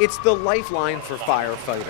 It's the lifeline for firefighters.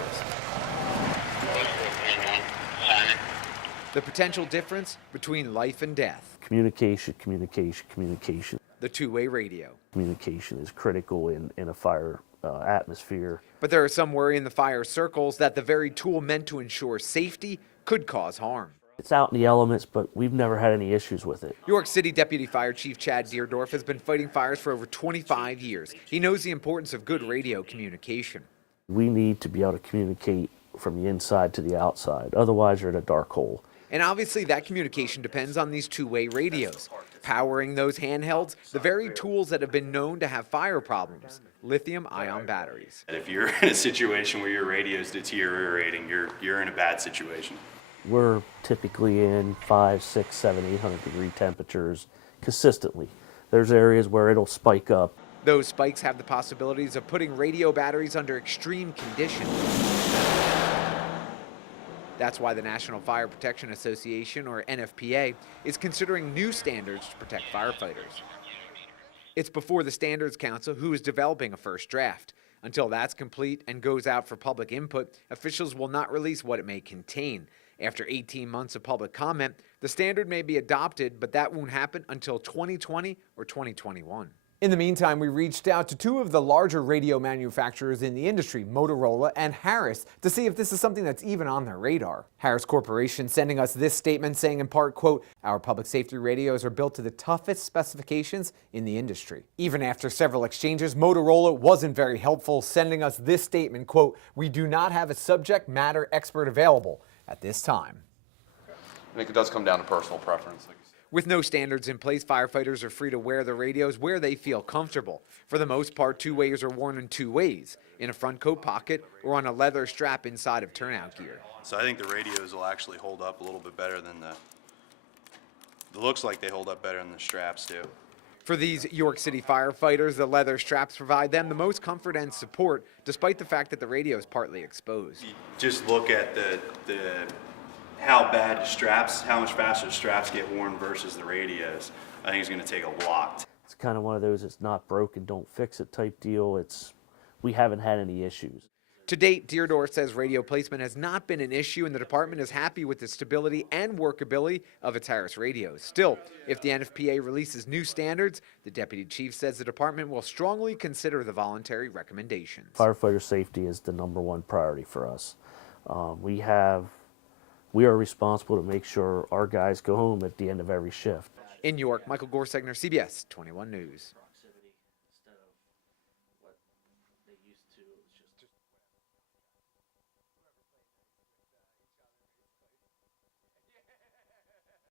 The potential difference between life and death. Communication, communication, communication. The two-way radio. Communication is critical in a fire atmosphere. But there are some worry in the fire circles that the very tool meant to ensure safety could cause harm. It's out in the elements, but we've never had any issues with it. York City Deputy Fire Chief Chad Deerdorf has been fighting fires for over 25 years. He knows the importance of good radio communication. We need to be able to communicate from the inside to the outside. Otherwise, you're in a dark hole. And obviously that communication depends on these two-way radios. Powering those handhelds, the very tools that have been known to have fire problems, lithium-ion batteries. And if you're in a situation where your radio is deteriorating, you're in a bad situation. We're typically in 5, 6, 7, 800 degree temperatures consistently. There's areas where it'll spike up. Those spikes have the possibilities of putting radio batteries under extreme conditions. That's why the National Fire Protection Association, or NFPA, is considering new standards to protect firefighters. It's before the Standards Council, who is developing a first draft. Until that's complete and goes out for public input, officials will not release what it may contain. After 18 months of public comment, the standard may be adopted, but that won't happen until 2020 or 2021. In the meantime, we reached out to two of the larger radio manufacturers in the industry, Motorola and Harris, to see if this is something that's even on their radar. Harris Corporation sending us this statement saying in part, quote, "Our public safety radios are built to the toughest specifications in the industry." Even after several exchanges, Motorola wasn't very helpful, sending us this statement, quote, "We do not have a subject matter expert available at this time." I think it does come down to personal preference. With no standards in place, firefighters are free to wear the radios where they feel comfortable. For the most part, two-wayers are worn in two ways, in a front coat pocket or on a leather strap inside of turnout gear. So I think the radios will actually hold up a little bit better than it looks like they hold up better than the straps do. For these York City firefighters, the leather straps provide them the most comfort and support, despite the fact that the radio is partly exposed. You just look at how bad the straps, how much faster the straps get worn versus the radios. I think it's going to take a lot. It's kind of one of those, it's not broken, don't fix it type deal. We haven't had any issues. To date, Deerdorf says radio placement has not been an issue, and the department is happy with the stability and workability of its Harris radios. Still, if the NFPA releases new standards, the deputy chief says the department will strongly consider the voluntary recommendations. Firefighter safety is the #1 priority for us. We are responsible to make sure our guys go home at the end of every shift. In York, Michael Gorsegner, CBS 21 News.